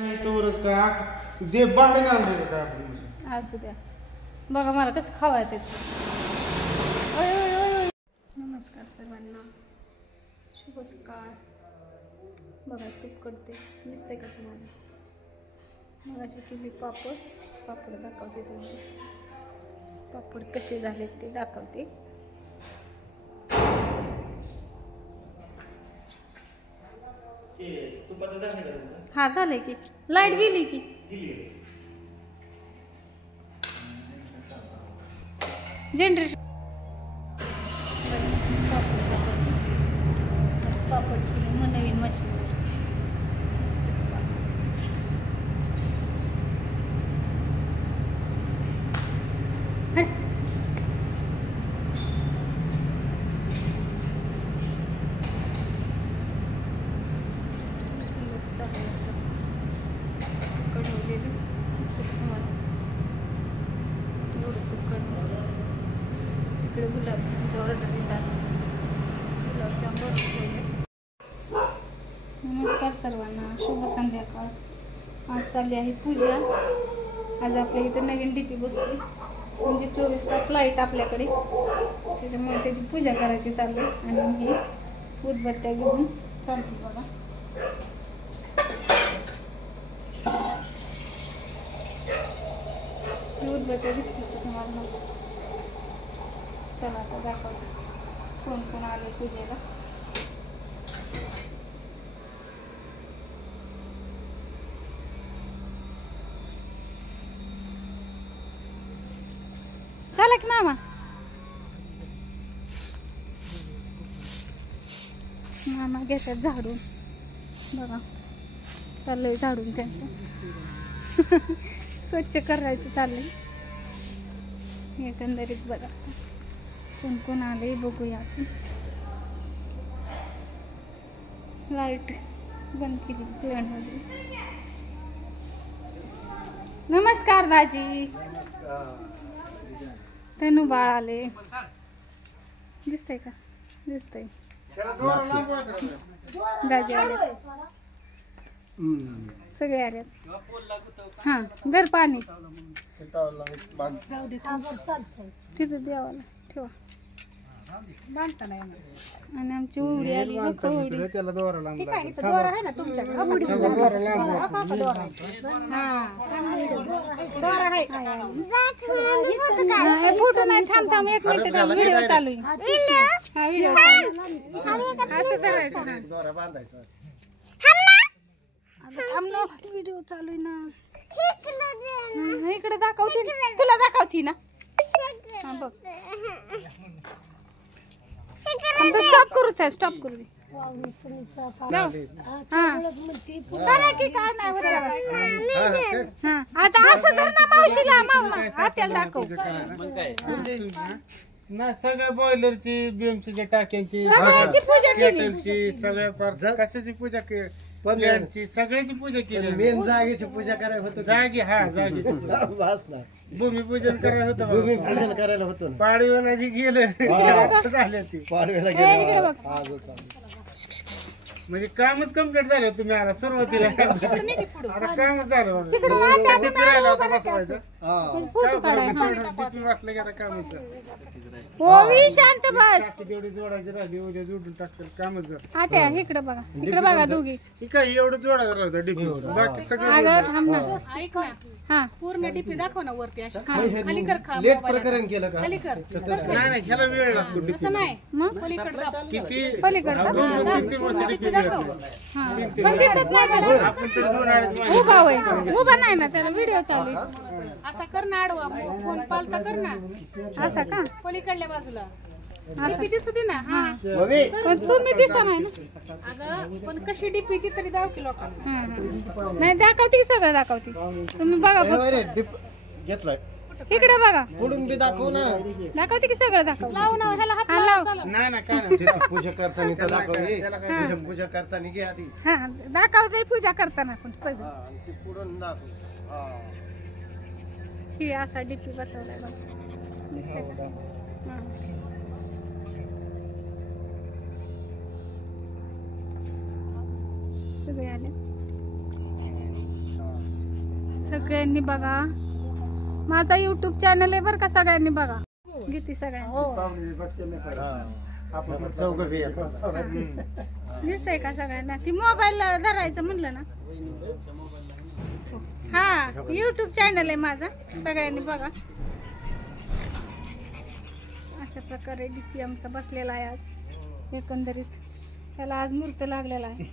तोरच का दे भांडण आणलं का आपली असू द्या. बघा मला कसं खावा येते. नमस्कार सर्वांना, शुभ सकाळ. बघा तूप करते, दिसते का तुम्हाला? मग अशी केली पापड दाखवते तुम्हाला. पापड कसे झालेत ते दाखवते. हा झाले की लाईट गेली की जनरेटर पापड केले मग नवीन मशीनवर. इकडे गुलाबजामचा ऑर्डर दिला असेल, गुलाबजाम बनवून ठेवले. नमस्कार सर्वांना, शुभ संध्याकाळ. आज चालली आहे पूजा. आज आपल्या इथं नवीन डीपी बसते, म्हणजे 24 तास लाईट आपल्याकडे, त्याच्यामुळे त्याची पूजा करायची चालली. आणि ही उदबत्त्या घेऊन चालते बघा. उदबत्त्या दिसतील तर तुम्हाला. चला आता दाखवते कोण कोण आले पूजेला. चला की मामा. मामा घेतात झाडून. बघा चाललंय झाडून त्यांचं. स्वच्छ करायचं चाललंय एकंदरीत. बघा कोण कोण आले बघूया आपण. लाईट बंद केली प्लॅनमध्ये. नमस्कार दाजी. तनु बाळ आले. दिसतंय का? दिसतंय. दाजी आले, सगळे आले. हा घर पाणी तिथं देवाला ठेवा. आणि आमची उडी आली. त्याला दोरा लांब आहे ना तुमच्याकडे? फोटो नाही. थांब एक मिनिट, व्हिडिओ चालू आहे. हा व्हिडिओ असं करायचं. थांब ना, व्हिडिओ चालू आहे ना. इकडे दाखवते, तुला दाखवती ना. हा बघ, स्टॉप करू दे, स्टॉप करू दे. आता असं तर ना मावशीला मामा आत्याला दाखव. ना सगळ्या बॉयलरची, बीएमसीच्या टाक्यांची, सगळ्याची पूजा केली. सगळ्या कशाची पूजा केली, पल्ल्यांची सगळ्याची पूजा केली. मेन जागेची पूजा करायला होतं. जागी हा जागी भूमिपूजन करायला होतं. भूमिपूजन करायला होतं. पाडवीला जी गेलं झाले ती पाडव्याला म्हणजे कामच कम्प्लीट झालं. तुम्ही आला सुरुवातीला आता कामच झालं. फिरायला होता बसवायचं वाचलं की आता कामच झालं. शांत बस. जेवढी जोडायची राहिली उद्या जोडून टाकतं कामच झालं. आता इकडे बघा, इकडे बघा दोघी. काय एवढं जोडायचं राहतं डिपी, बाकी सगळं. ऐक ना, हा पूर्ण डिपी दाखव ना वरती. लेट प्रकरण केलं का? नाही नाही, ह्याला वेळ लागतो डिपी. नाही मग पलीकडे किती पलीकडे किती वर्ष डिपी पण दिसत नाही. आपण तर 2-2.5 उभा होय, उभा नाही ना, त्याला व्हिडिओ चालू. असा कर ना, आडवा फोन पालता कर ना. असा का? पलीकडल्या बाजूला डिपी दिसू दे ना. हा पण तुम्ही दिसा नाही ना. अगं पण कशी डिपी ती तरी दाखव लोकांना. नाही दाखवते की सगळं दाखवते. तुम्ही बघा घेतलाय इकडे बघा. पुढून बी दाखव ना. दाखवते की सगळं दाखव. लाव ना ह्याला हात लाव. नाही ना काय नाही. पूजा करताना तर दाखव. पूजा करताना घे आधी. हा दाखवते पूजा करताना पण. ते पुढून दाखव. ही असा डीपी बसवलाय बघा. दिसतंय का? सगळे आले. सगळ्यांनी बघा, माझा YouTube चॅनल आहे बरं का, सगळ्यांनी बघा. किती सगळ्यांनी चौघ बी दिसतंय का सगळ्यांना? ती मोबाईल धरायचं म्हणलं ना. हा YouTube चॅनल आहे माझा, सगळ्यांनी बघा. अशा प्रकारे डीपी आमचा बसलेला आहे आज. एकंदरीत त्याला आज मुहूर्त लागलेला आहे.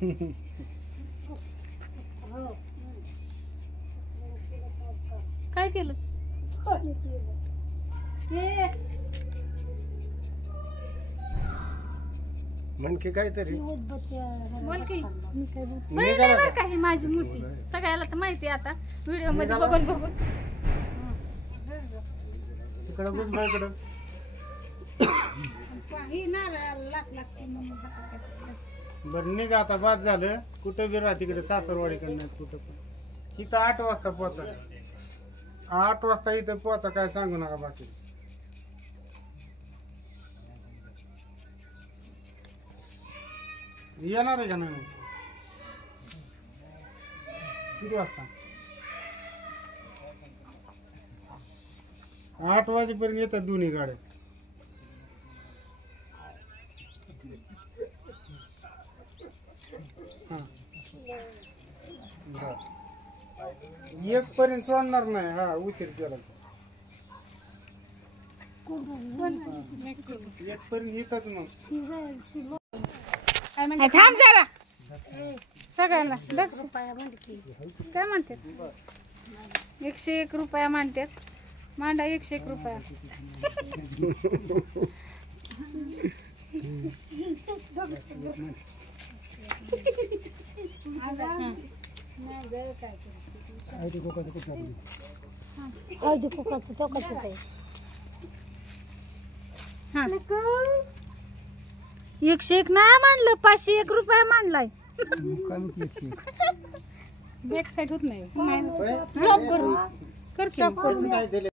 काय केलं? म्हणके काहीतरी बोल की. बहीण आहे बरं का ही माझी मोठी, सगळ्याला तर माहिती आहे आता व्हिडिओ मध्ये बघून बघून. तिकडं बस बायकडं ही नारळाला लाथ लागते म्हणून. बरं निघा आता, बाद झालं. कुठं बी राहा तिकडे सासरवाडीकडे नाही कुठं पण. इथं 8 वाजता पोचा, 8 वाजता इथं पोचा, काय सांगू नका बाकी. येणार आहे का नाही? किती वाजता? 8 वाजेपर्यंत येतात दोन्ही गाड्या. हा. बरं. 1 पर्यंत सोडणार नाही. हा उशीर केला 1 पर्यंत येतात मग. थांब जरा. सगळ्यांना दक्ष काय म्हणतात? 101 रुपया मांडतात. मांडा 101 रुपया. हा 101 नाही मांडलं, 501 रुपया मांडलाय. बॅक साईड होत नाही. स्टॉप करू, कर स्टॉप करू.